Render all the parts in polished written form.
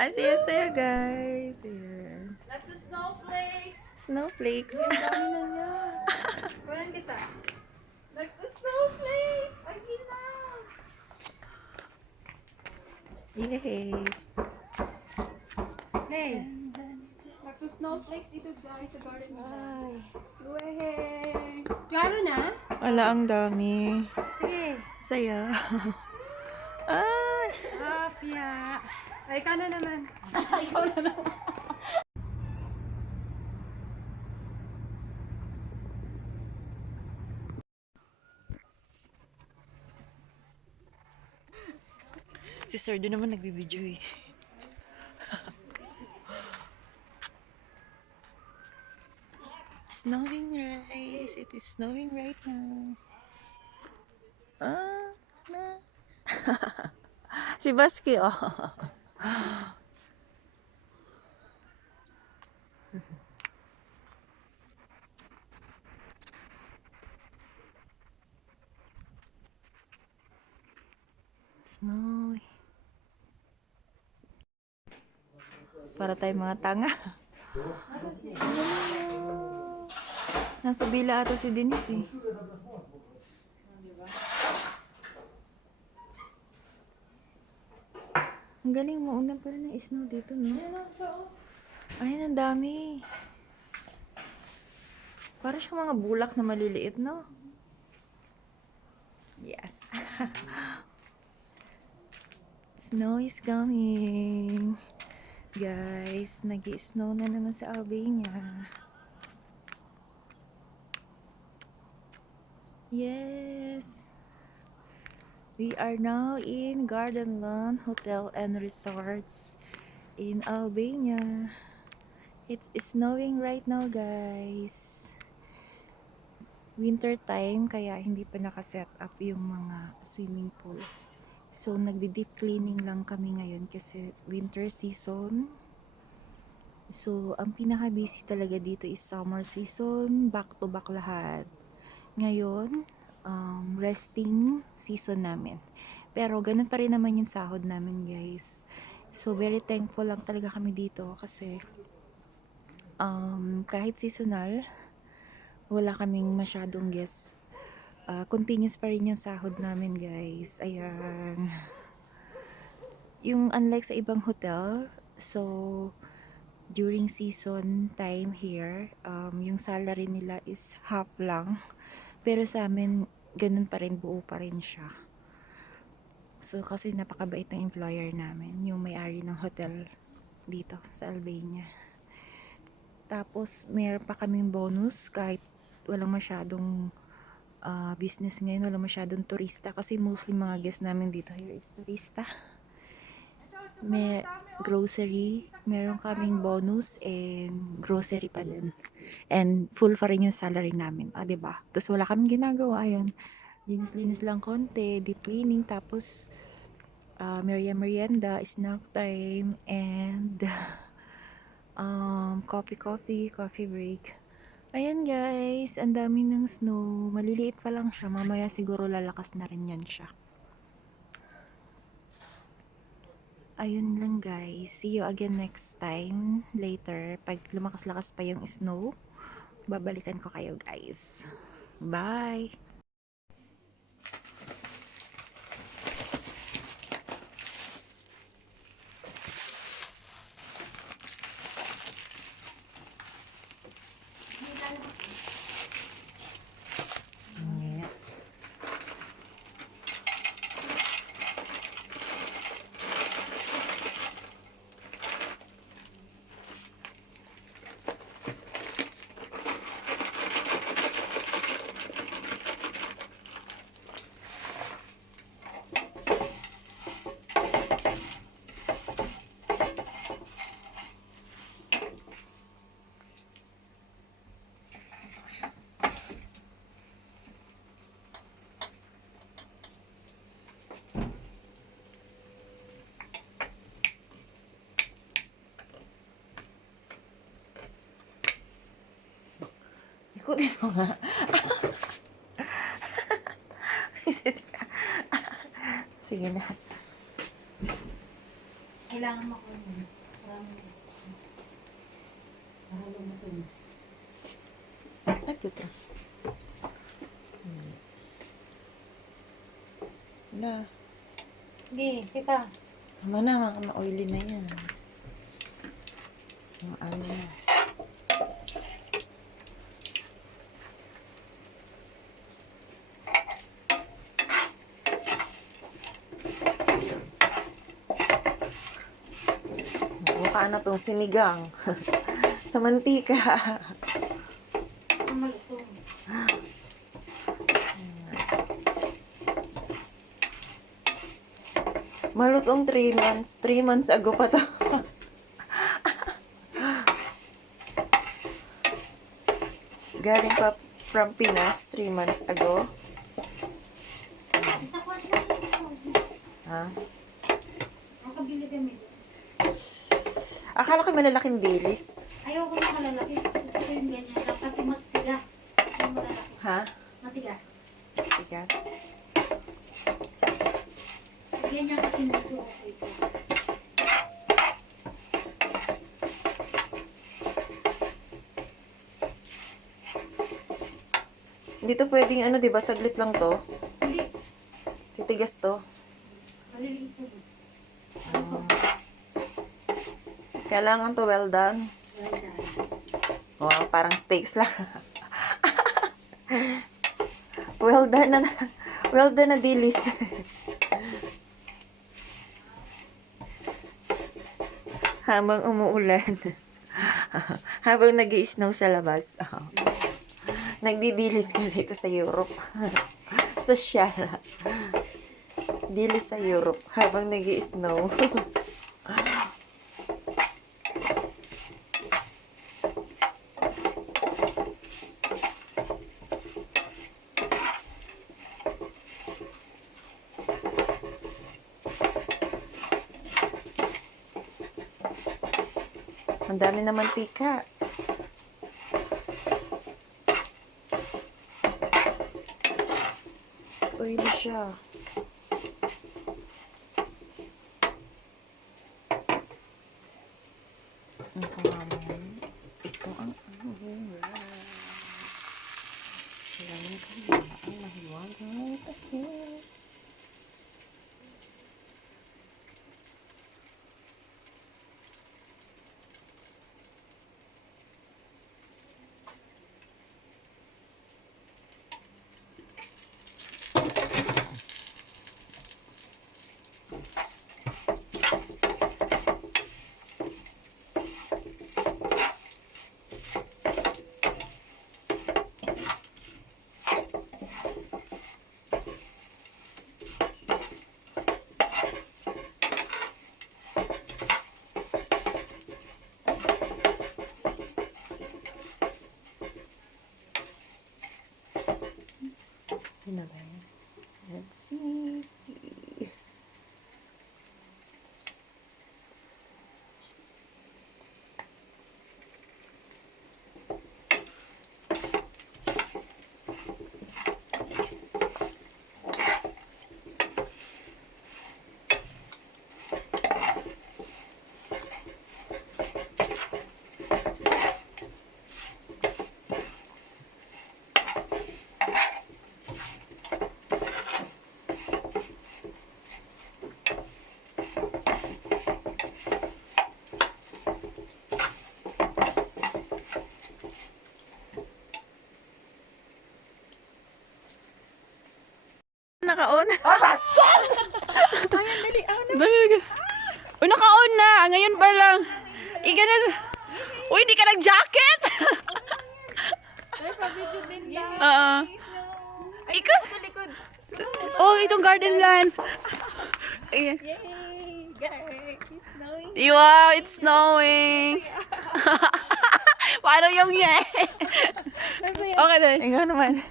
Ayan sa'yo, guys. Ayan. That's the snowflakes. Snowflakes. Ang dami na niya. Kunan kita. That's the snowflakes. Ay, ginaw. Yay. Hey. That's the snowflakes dito guys sa garden nila. Ay. Klaro na? Wala, ang dami. Sige. Saya. Ay. Apya. Ay, ikaw na naman. Ikaw na naman. Si Sir doon naman nagbibideo eh. Snowing, guys. It is snowing right now. Ah, it's nice. Si Baski, oh. Snowy. Para tayong mga tanga. Nasa bila ata si Denise eh. Ang galing mo. Una pala ng snow dito, no? Ayun, ang dami. Para siyang mga bulak na maliliit, no? Yes. Snow is coming. Guys, nag-i-snow na naman sa Albania. Yes. We are now in Gardenland Hotel and Resorts in Albania. It's snowing right now, guys. Winter time, kaya hindi pa nakaset up yung mga swimming pool. So, nagdi-deep cleaning lang kami ngayon kasi winter season. So, ang pinaka-busy talaga dito is summer season, back to back lahat. Ngayon, resting season namin. Pero, ganun pa rin naman yung sahod namin, guys. So, very thankful lang talaga kami dito kasi kahit seasonal, wala kaming masyadong guests. Continuous pa rin yung sahod namin, guys. Ayan. Yung unlike sa ibang hotel, so during season time here, yung salary nila is half lang. Pero sa amin, ganun pa rin, buo pa rin siya. So kasi napakabait ng employer namin, yung may-ari ng hotel dito sa Albania. Tapos mayroon pa kaming bonus kahit walang masyadong business ngayon, wala masyadong turista kasi mostly mga guests namin dito here is turista. May grocery, meron kaming bonus and grocery pa din. And full pa rin yung salary namin, diba? Tapos wala kaming ginagawa, ayun. Linis-linis lang konti, deep cleaning, tapos merienda, snack time, and coffee break. Ayan guys, ang dami ng snow. Maliliit pa lang siya. Mamaya siguro lalakas na rin yan siya. Ayun lang guys. See you again next time. Later, pag lumakas-lakas pa yung snow, babalikan ko kayo guys. Bye! Ikutin mo nga. Sige na. kailangan mo ko yun. Maraming mahalo mo ito. Ay, ito. Wala. Sige, sita. Tama na, mga ma-oily na yan. Mga ano na. Mukha na tong sinigang. Sa mantika. Ang malutong. Malutong 3 months. 3 months ago pa to. Galing pa from Pinas 3 months ago. Isa ko na. Ha? Ang kabili kami. Akala ko malalaking bilis. Ayoko na malalaki. Gusto ko yung ganyan lang kasi matigas. Yung malalaki. Ha? Matigas. Tigas. Ganyan kasi medyo okay ko. Hindi to pwedeng ano, 'di ba? Saglit lang to. Hindi. Titigas to. Maliliit yun. Kailangan to well done. Well done. Wow, parang steaks lang. Well done na. Well done na dilis. Habang umuulan. Habang nag-i-snow sa labas. Nagdidilis ka dito sa Europe. Sosyal. Dilis sa Europe habang nag-i-snow. Ang dami na mantika. Oily siya. Ang pangalan. Ito ang rice. Kailangan ko na ang mahiwagang tahi. Yun na ba yun? Let's see. Naka-on. Oh, bastos! Ayan, dali. Uy, naka-on na. Ngayon pa lang. Ganun. Uy, hindi ka nag-jacket. Oo. Ikaw. Sa likod. Oh, itong garden land. Ayan. Yay! Guys, it's snowing. Wow, it's snowing. Paano yung yay? Okay din. Ikaw naman.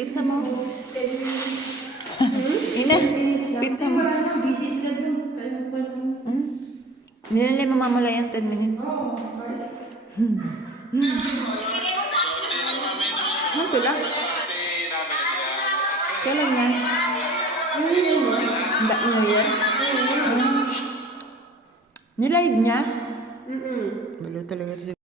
Pizza mo. Ina, pizza mo. Busy sila dun. Kaya pa Nilali mamamala yan 10 minutes. Ano sila? Kailan yan? New Year? Nilive niya? Balo talaga si